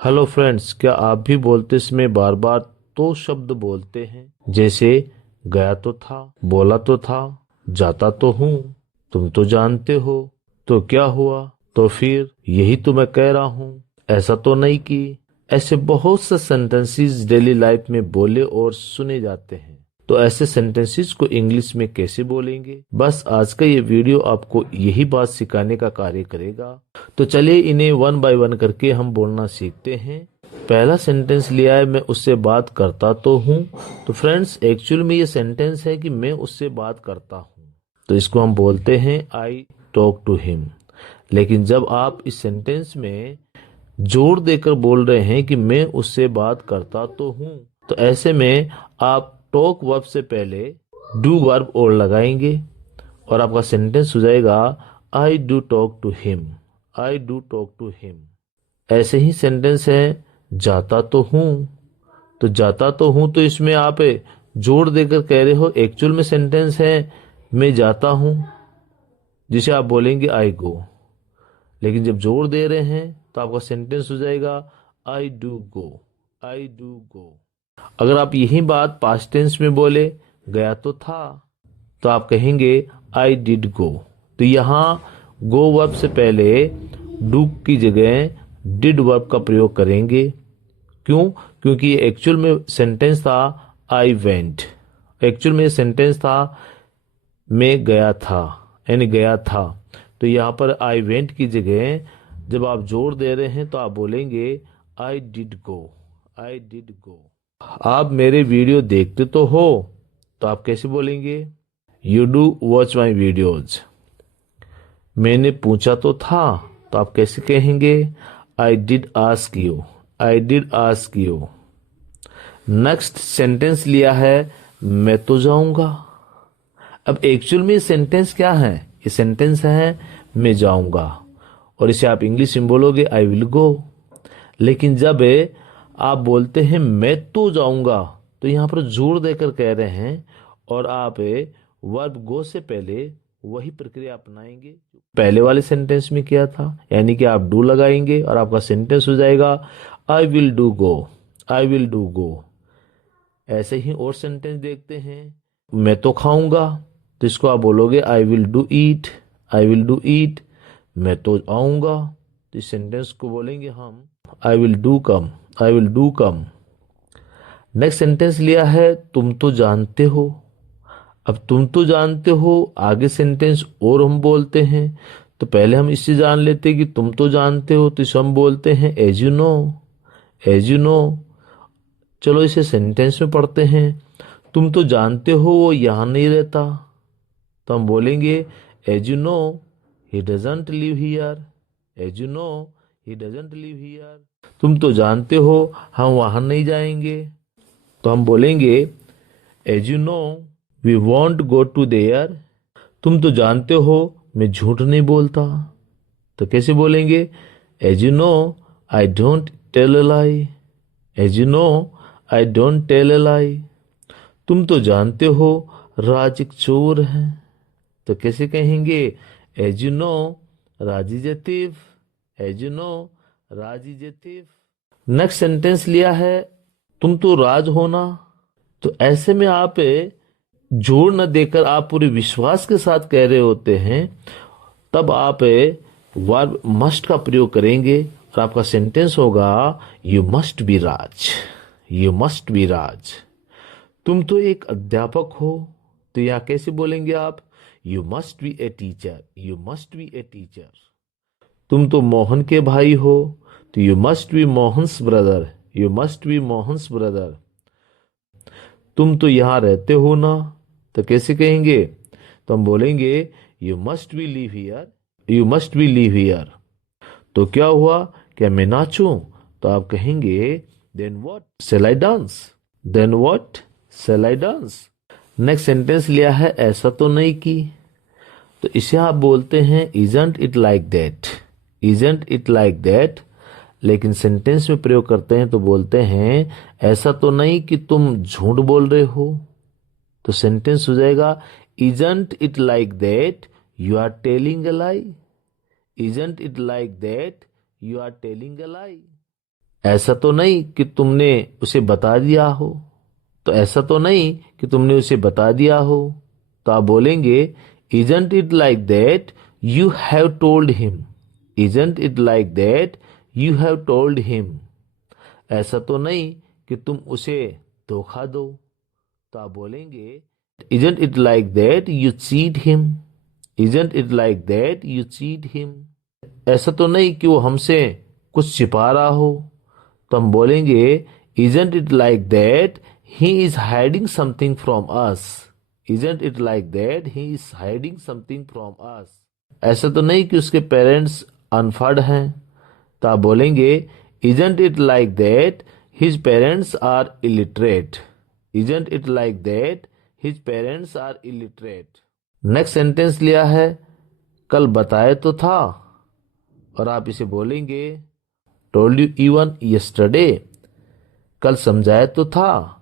Hello friends, क्या आप भी बोलते समय बार बार तो शब्द बोलते हैं? जैसे गया तो था, बोला तो था, जाता तो हूँ, तुम तो जानते हो, तो क्या हुआ, तो फिर यही तो मैं कह रहा हूँ, ऐसा तो नहीं कि। ऐसे बहुत से सेंटेंसेस डेली लाइफ में बोले और सुने जाते हैं। तो ऐसे सेंटेंसेस को इंग्लिश में कैसे बोलेंगे? बस आज का ये वीडियो आपको यही बात सिखाने का कार्य करेगा। तो चलिए इन्हें वन बाय वन करके हम बोलना सीखते हैं। पहला सेंटेंस लिया है, मैं उससे बात करता तो हूँ। तो फ्रेंड्स, एक्चुअल में ये सेंटेंस है कि मैं उससे बात करता हूँ। तो इसको हम बोलते हैं आई टॉक टू हिम। लेकिन जब आप इस सेंटेंस में जोर देकर बोल रहे हैं कि मैं उससे बात करता तो हूँ, तो ऐसे में आप टॉक वर्ब से पहले डू वर्ब और लगाएंगे और आपका सेंटेंस हो जाएगा I do talk to him. I do talk to him. ऐसे ही सेंटेंस है जाता तो हूँ। तो जाता तो हूँ, तो इसमें आप जोर देकर कह रहे हो। एक्चुअल में सेंटेंस है मैं जाता हूँ, जिसे आप बोलेंगे आई गो। लेकिन जब जोर दे रहे हैं तो आपका सेंटेंस हो जाएगा I do go. I do go. अगर आप यही बात पास्ट टेंस में बोले गया तो था, तो आप कहेंगे आई डिड गो। तो यहाँ गो वर्ब से पहले डू की जगह डिड वर्ब का प्रयोग करेंगे। क्यों? क्योंकि एक्चुअल में सेंटेंस था आई वेंट। एक्चुअल में सेंटेंस था मैं गया था, यानी गया था। तो यहाँ पर आई वेंट की जगह जब आप जोर दे रहे हैं तो आप बोलेंगे I did go. I did go. आप मेरे वीडियो देखते तो हो, तो आप कैसे बोलेंगे? You do watch my videos. मैंने पूछा तो था, तो आप कैसे कहेंगे? I did ask you. I did ask you. Next sentence लिया है मैं तो जाऊंगा। अब एक्चुअल में सेंटेंस क्या है? ये सेंटेंस है मैं जाऊंगा, और इसे आप इंग्लिश में बोलोगे आई विल गो। लेकिन जब आप बोलते हैं मैं तो जाऊंगा, तो यहां पर जोर देकर कह रहे हैं और आप वर्ब गो से पहले वही प्रक्रिया अपनाएंगे पहले वाले सेंटेंस में किया था, यानी कि आप डू लगाएंगे और आपका सेंटेंस हो जाएगा I will do go. I will do go. ऐसे ही और सेंटेंस देखते हैं। मैं तो खाऊंगा, तो इसको आप बोलोगे I will do eat. I will do ईट। मैं तो आऊंगा, तो इस सेंटेंस को बोलेंगे हम I will do come. I will do come. Next sentence लिया है तुम तो जानते हो। अब तुम तो जानते हो आगे सेंटेंस और हम बोलते हैं, तो पहले हम इससे जान लेते हैं कि तुम तो जानते हो, तो इसे हम बोलते हैं as you know. As you know. चलो इसे सेंटेंस में पढ़ते हैं। तुम तो जानते हो वो यहां नहीं रहता, तो हम बोलेंगे as you know he doesn't live here. As you know he doesn't live here. तुम तो जानते हो हम वहां नहीं जाएंगे, तो हम बोलेंगे as you know we won't go to there. तुम तो जानते हो मैं झूठ नहीं बोलता, तो कैसे बोलेंगे? As you know I don't tell a lie. As you know I don't tell a lie. तुम तो जानते हो राज एक चोर है, तो कैसे कहेंगे? As you know Raj is a thief। As you know Raj is a thief। Next sentence लिया है तुम तो राज हो ना। तो ऐसे में आप जोर न देकर आप पूरे विश्वास के साथ कह रहे होते हैं, तब आप वर्ब मस्ट का प्रयोग करेंगे और आपका सेंटेंस होगा you must be Raj. You must be Raj. तुम तो एक अध्यापक हो, तो यह कैसे बोलेंगे आप? You must B a teacher. You must B a teacher. तुम तो मोहन के भाई हो, तो you must B Mohan's brother. You must B Mohan's brother. तुम तो यहाँ रहते हो ना, तो कैसे कहेंगे? तो हम बोलेंगे you must be live here. You must be live here. तो क्या हुआ? क्या मैं नाचूं? तो आप कहेंगे then what shall I dance. Then what shall I dance. Next sentence लिया है ऐसा तो नहीं कि। तो इसे आप बोलते हैं isn't it like that. Isn't it like that. लेकिन सेंटेंस में प्रयोग करते हैं तो बोलते हैं ऐसा तो नहीं कि तुम झूठ बोल रहे हो। तो सेंटेंस हो जाएगा isn't it like that you are telling a lie. Isn't it like that you are telling a lie. ऐसा तो नहीं कि तुमने उसे बता दिया हो, तो ऐसा तो नहीं कि तुमने उसे बता दिया हो, तो आप बोलेंगे isn't it like that you have told him, isn't it like that you have told him। ऐसा तो नहीं कि तुम उसे धोखा दो, तो आप बोलेंगे isn't it like that you cheat him, isn't it like that you cheat him। ऐसा तो नहीं कि वो हमसे कुछ छिपा रहा हो, तो हम बोलेंगे isn't it like that he is hiding something from us, isn't it like that he is hiding something from us। ऐसा तो नहीं कि उसके पेरेंट्स अनपढ़ हैं, तो आप बोलेंगे isn't it like that his parents are illiterate, isn't it like that his parents are illiterate। Next sentence लिया है कल बताए तो था, और आप इसे बोलेंगे told you even yesterday। कल समझाया तो था,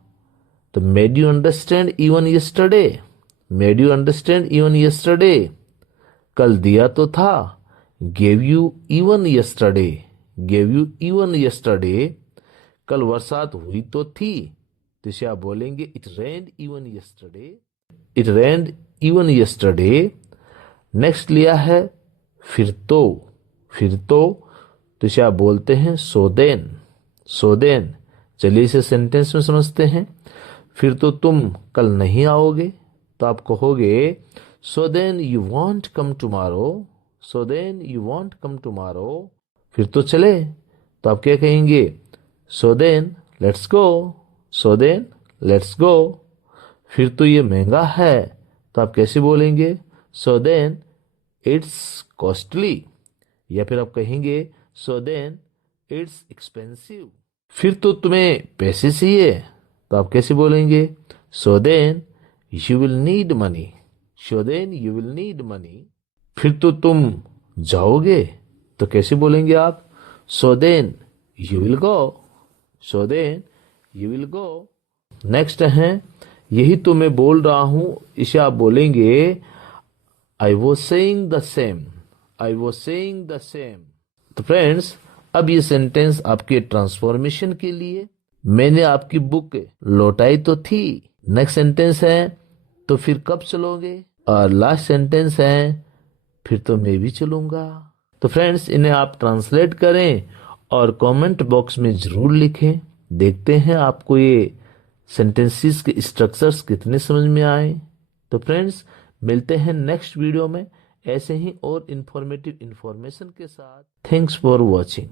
तो made you understand even yesterday, made you understand even yesterday। कल दिया तो था, gave you even yesterday, gave you even yesterday। कल बरसात हुई तो थी, तो इसे आप बोलेंगे it rained even yesterday, it rained even yesterday। Next लिया है फिर तो, फिर तो इसे आप बोलते हैं so then, so then। चलिए इसे सेंटेंस में समझते हैं। फिर तो तुम कल नहीं आओगे, तो आप कहोगे so then you won't come tomorrow, so then you won't come tomorrow। फिर तो चले, तो आप क्या कहेंगे so then let's go, so then let's go। फिर तो ये महंगा है, तो आप कैसे बोलेंगे so then it's costly, या फिर आप कहेंगे so then it's expensive। फिर तो तुम्हें पैसे चाहिए, तो आप कैसे बोलेंगे so then you will need money, so then you will need money। फिर तो तुम जाओगे, तो कैसे बोलेंगे आप so then you will go, so then you will go। Next है यही तो मैं बोल रहा हूं, इसे आप बोलेंगे I was saying the same, I was saying the same। तो फ्रेंड्स अब ये सेंटेंस आपके ट्रांसफॉर्मेशन के लिए। मैंने आपकी बुक लौटाई तो थी, नेक्स्ट सेंटेंस है तो फिर कब चलोगे, और लास्ट सेंटेंस है फिर तो मैं भी चलूंगा। तो फ्रेंड्स इन्हें आप ट्रांसलेट करें और कमेंट बॉक्स में जरूर लिखें। देखते हैं आपको ये सेंटेंसेस के स्ट्रक्चर्स कितने समझ में आए। तो फ्रेंड्स मिलते हैं नेक्स्ट वीडियो में ऐसे ही और इंफॉर्मेटिव इंफॉर्मेशन के साथ। Thanks for watching.